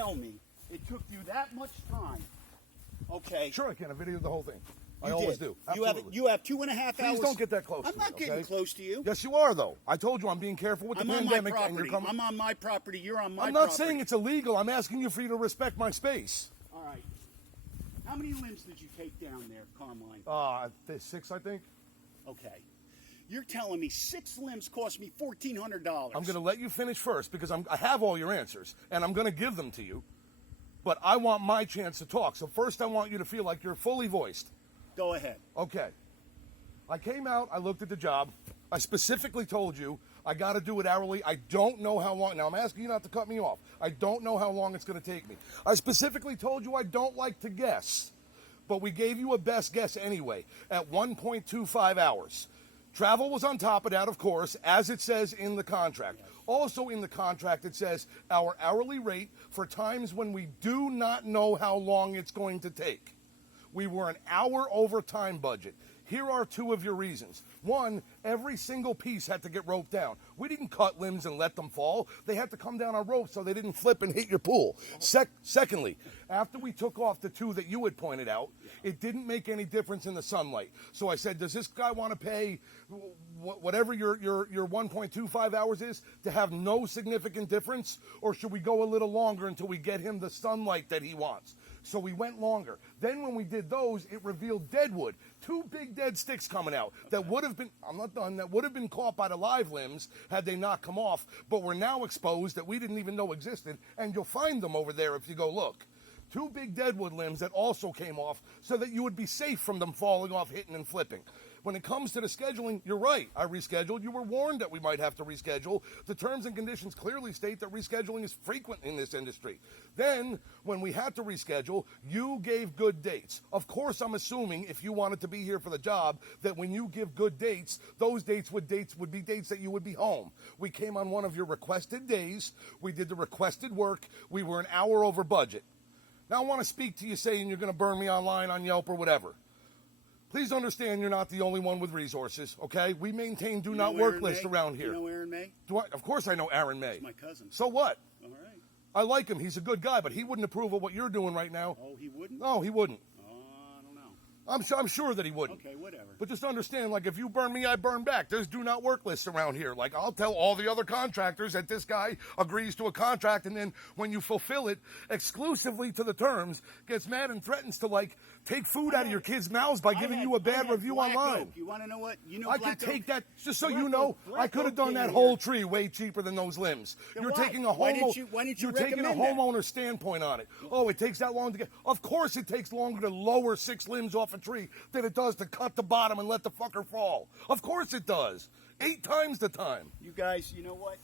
tell me it took you that much time, okay? Sure, I can. I videoed the whole thing. I You always did. do. You Absolutely. have 2.5 hours. Please don't get that close I'm to not me, getting okay? close to you. Yes, you are, though. I told you I'm being careful with the I'm on my pandemic. And you're property. coming. I'm on my property. You're on my I'm property. not saying it's illegal. I'm asking you for you to respect my space. All right. How many limbs did you take down there, Carmine? 6, I think. Okay. You're telling me 6 limbs cost me $1,400. I'm going to let you finish first because I have all your answers, and I'm going to give them to you. But I want my chance to talk. So first I want you to feel like you're fully voiced. Go ahead. Okay. I came out, I looked at the job. I specifically told you I got to do it hourly. I don't know how long. Now, I'm asking you not to cut me off. I don't know how long it's going to take me. I specifically told you I don't like to guess. But we gave you a best guess anyway at 1.25 hours. Travel was on top of that, of course, as it says in the contract. Yes. Also in the contract, it says our hourly rate for times when we do not know how long it's going to take. We were an hour over time budget. Here are 2 of your reasons. 1, every single piece had to get roped down. We didn't cut limbs and let them fall. They had to come down on ropes so they didn't flip and hit your pool. Secondly, after we took off the 2 that you had pointed out, it didn't make any difference in the sunlight. So I said, does this guy want to pay whatever your 1.25 hours is to have no significant difference? Or should we go a little longer until we get him the sunlight that he wants? So we went longer. Then when we did those, it revealed dead wood. 2 big dead sticks coming out that would have been, I'm not done, that would have been caught by the live limbs had they not come off, but were now exposed that we didn't even know existed, and you'll find them over there if you go look. 2 big deadwood limbs that also came off so that you would be safe from them falling off, hitting and flipping. When it comes to the scheduling, you're right. I rescheduled. You were warned that we might have to reschedule. The terms and conditions clearly state that rescheduling is frequent in this industry. Then, when we had to reschedule, you gave good dates. Of course, I'm assuming if you wanted to be here for the job, that when you give good dates, those dates would be dates that you would be home. We came on one of your requested days. We did the requested work. We were an hour over budget. Now, I want to speak to you saying you're going to burn me online on Yelp or whatever. Please understand you're not the only one with resources, okay? We maintain do not work lists around here. You know Aaron May? Of course I know Aaron May. He's my cousin. So what? All right. I like him. He's a good guy, but he wouldn't approve of what you're doing right now. Oh, he wouldn't? No, he wouldn't. I don't know. I'm sure that he wouldn't. Okay, whatever. But just understand, like, if you burn me, I burn back. There's do not work lists around here. Like, I'll tell all the other contractors that this guy agrees to a contract, and then when you fulfill it exclusively to the terms, gets mad and threatens to, like, take food out of your kids' mouths by giving you a bad review online. Oak. You want to know what? You know I Black could take Oak? that, just so Black you know, Oak- I Black could have Oak done came that in whole here. tree way cheaper than those limbs. Then You're why? taking a Why homo, didn't you you're taking a recommend that? homeowner standpoint on it. Oh, it takes that long to get. Of course, it takes longer to lower 6 limbs off a tree than it does to cut the bottom and let the fucker fall. Of course it does. 8 times the time. You guys, you know what?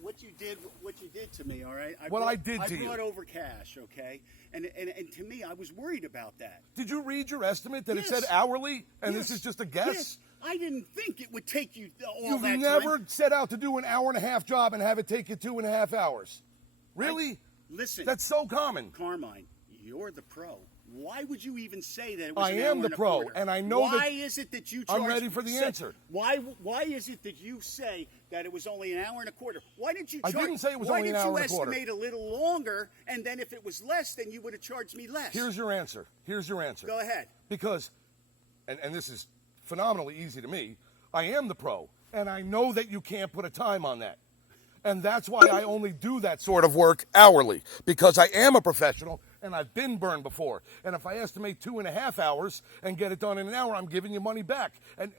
What you did to me, all right? I brought over cash, okay? And to me, I was worried about that. Did you read your estimate that Yes. it said hourly and Yes. this is just a guess? Yes. I didn't think it would take you all You've that never time. set out to do an hour and a half job and have it take you 2.5 hours. Really? Listen. That's so common. Carmine, you're the pro. Why would you even say that it was I an am hour the and a pro, quarter? and I know why that- is it that you charge... I'm ready for the answer. Why is it that you say that it was only an hour and a quarter? Why didn't you charge... I didn't say it was only an hour and a quarter. Why didn't you estimate a little longer, and then if it was less, then you would have charged me less? Here's your answer. Go ahead. Because, and this is phenomenally easy to me, I am the pro, and I know that you can't put a time on that. And that's why I only do that sort of work hourly, because I am a professional and I've been burned before. And if I estimate 2.5 hours and get it done in an hour, I'm giving you money back. And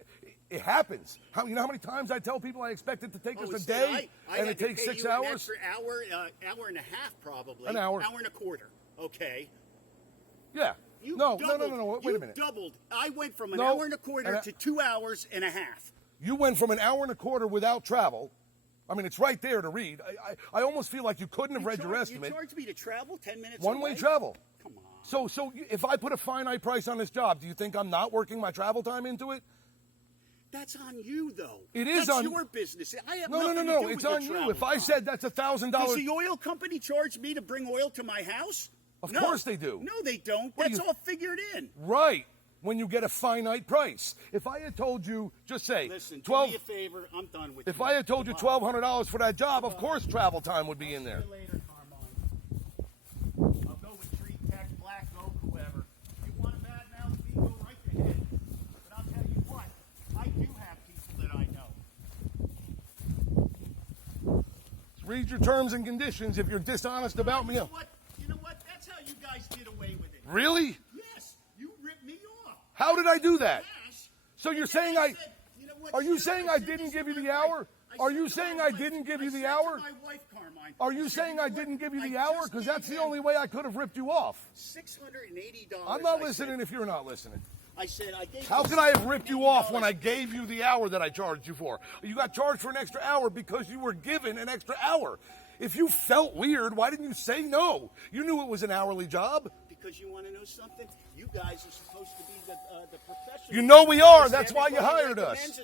it happens. You know how many times I tell people I expect it to take us a day and it takes 6 hours? An extra hour and a half probably. An hour. Hour and a quarter. Okay. Yeah. No. Wait a minute. You doubled. I went from an hour and a quarter to 2 hours and a half. You went from an hour and a quarter without travel. I mean, it's right there to read. I almost feel like you couldn't have read your estimate. You charged me to travel 10 minutes One-way away? travel. Come on. So if I put a finite price on this job, do you think I'm not working my travel time into it? That's on you, though. It is that's on your business. I have No. nothing to do It's with on your you. If I travel said that's $1,000, does the oil company charge me to bring oil to my house? Of course they do. No, they don't. What do That's you- all figured in. Right. When you get a finite price. If I had told you, just say, Listen, 12. do me a favor. I'm done with If you. I had told you $1,200 for that job, of course travel time would be in there. See you later, Carmine. read your terms and conditions if you're dishonest about me. You know what? That's how you guys get away with it. Really? Yes, you ripped me off. How did I do that? Cash. So you're saying Are you saying I didn't give you the hour? Are you saying I didn't give you the hour? Are you saying I didn't give you the hour? Because that's the only way I could have ripped you off. $680. I'm not listening if you're not listening. I said I gave. How could I have ripped you off when I gave you the hour that I charged you for? You got charged for an extra hour because you were given an extra hour. If you felt weird, why didn't you say no? You knew it was an hourly job. Because you want to know something? You guys are supposed to be the professionals. You know we are. That's why you hired us.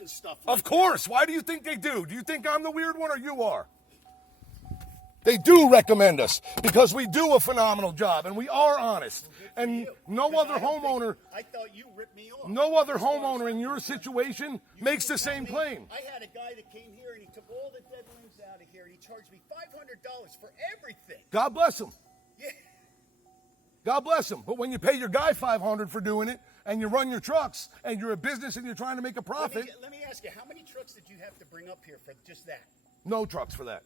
Of course. That. Why do you think they do? Do you think I'm the weird one or you are? They do recommend us because we do a phenomenal job and we are honest. And no other homeowner. I thought you ripped me off. No other homeowner in your situation makes the same claim. I had a guy that came here and he took all the dead limbs out of here and he charged me $500 for everything. God bless him. Yeah. God bless him. But when you pay your guy $500 for doing it and you run your trucks and you're a business and you're trying to make a profit. Let me ask you, how many trucks did you have to bring up here for just that? No trucks for that.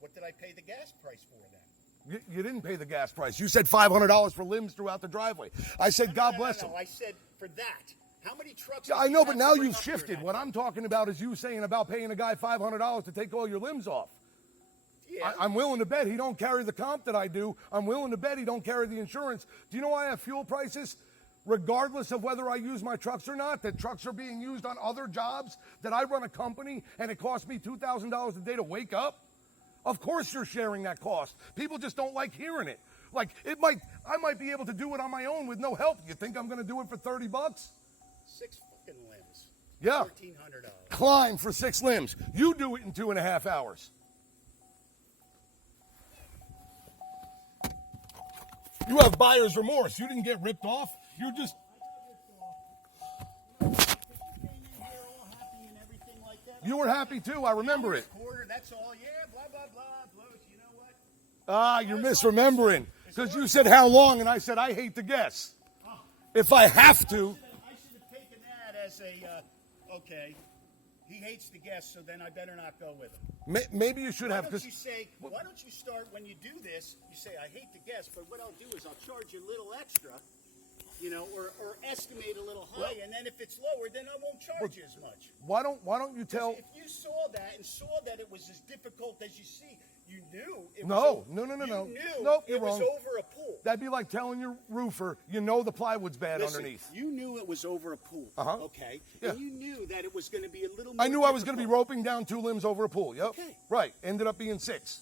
What did I pay the gas price for then? You didn't pay the gas price. You said $500 for limbs throughout the driveway. I said, God bless him. I said for that. How many trucks? Yeah, I know, but now you've shifted. What I'm talking about is you saying about paying a guy $500 to take all your limbs off. Yeah. I'm willing to bet he don't carry the comp that I do. I'm willing to bet he don't carry the insurance. Do you know why I have fuel prices? Regardless of whether I use my trucks or not, that trucks are being used on other jobs, that I run a company and it costs me $2,000 a day to wake up. Of course you're sharing that cost. People just don't like hearing it. Like I might be able to do it on my own with no help. You think I'm going to do it for $30? 6 fucking limbs. Yeah. $1,400. Climb for 6 limbs. You do it in 2.5 hours. You have buyer's remorse. You didn't get ripped off. You're just. You were happy too. I remember it. That's all. Yeah. Blah blah blah. You know what? Ah, you're misremembering. Because you said how long, and I said I hate to guess. If I have to. I should have taken that as a okay. He hates to guess, so then I better not go with him. Maybe you should have. Why don't you start when you do this? You say I hate to guess, but what I'll do is I'll charge you a little extra. You know, or estimate a little high, and then if it's lower, then I won't charge you as much. Why don't you tell? If you saw that and saw that it was as difficult as you see, you knew it was No. You knew Nope, it you're was wrong. over a pool. That'd be like telling your roofer, you know the plywood's bad underneath. You knew it was over a pool. Okay. Yeah. And you knew that it was going to be a little more I knew I was going to be roping down 2 limbs over a pool. Yep. Okay. Right. Ended up being 6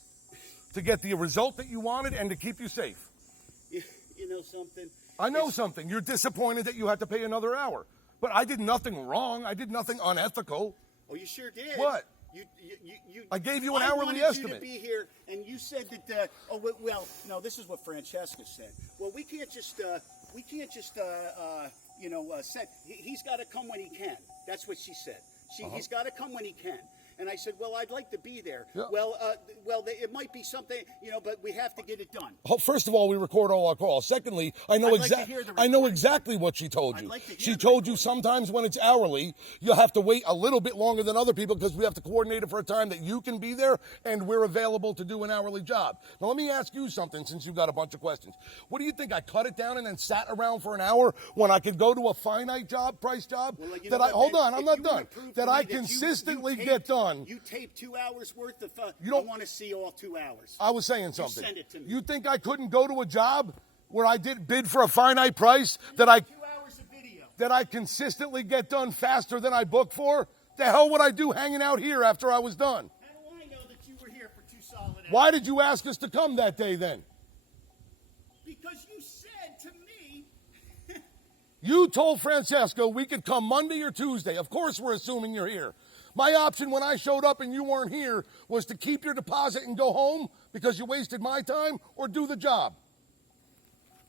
to get the result that you wanted and to keep you safe. You know something? I know something. You're disappointed that you had to pay another hour. But I did nothing wrong. I did nothing unethical. Oh, you sure did. What? You I gave you an I hourly wanted estimate. You to be here, and you said that. Well, no. This is what Francesca said. Well, we can't just set. He's got to come when he can. That's what she said. He's got to come when he can. And I said, well, I'd like to be there. Yeah. Well, it might be something, but we have to get it done. First of all, we record all our calls. Secondly, I know exactly what she told you. She told you sometimes when it's hourly, you'll have to wait a little bit longer than other people because we have to coordinate it for a time that you can be there and we're available to do an hourly job. Now, let me ask you something since you've got a bunch of questions. What do you think? I cut it down and then sat around for an hour when I could go to a finite price job? Well, hold on, I'm not done. That I consistently get done. You taped 2 hours worth of. I want to see all 2 hours. I was saying something. Send it to me. You think I couldn't go to a job where I did bid for a finite price that I 2 hours of video that I consistently get done faster than I book for? The hell would I do hanging out here after I was done? How do I know that you were here for 2 solid hours? Why did you ask us to come that day then? Because you said to me. You told Francesco we could come Monday or Tuesday. Of course we're assuming you're here. My option when I showed up and you weren't here was to keep your deposit and go home because you wasted my time or do the job.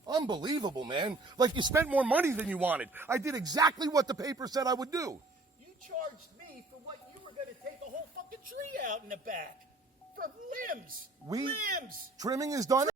Unbelievable, man. Like you spent more money than you wanted. I did exactly what the paper said I would do. You charged me for what you were going to take a whole fucking tree out in the back. For limbs. Limbs. Trimming is done.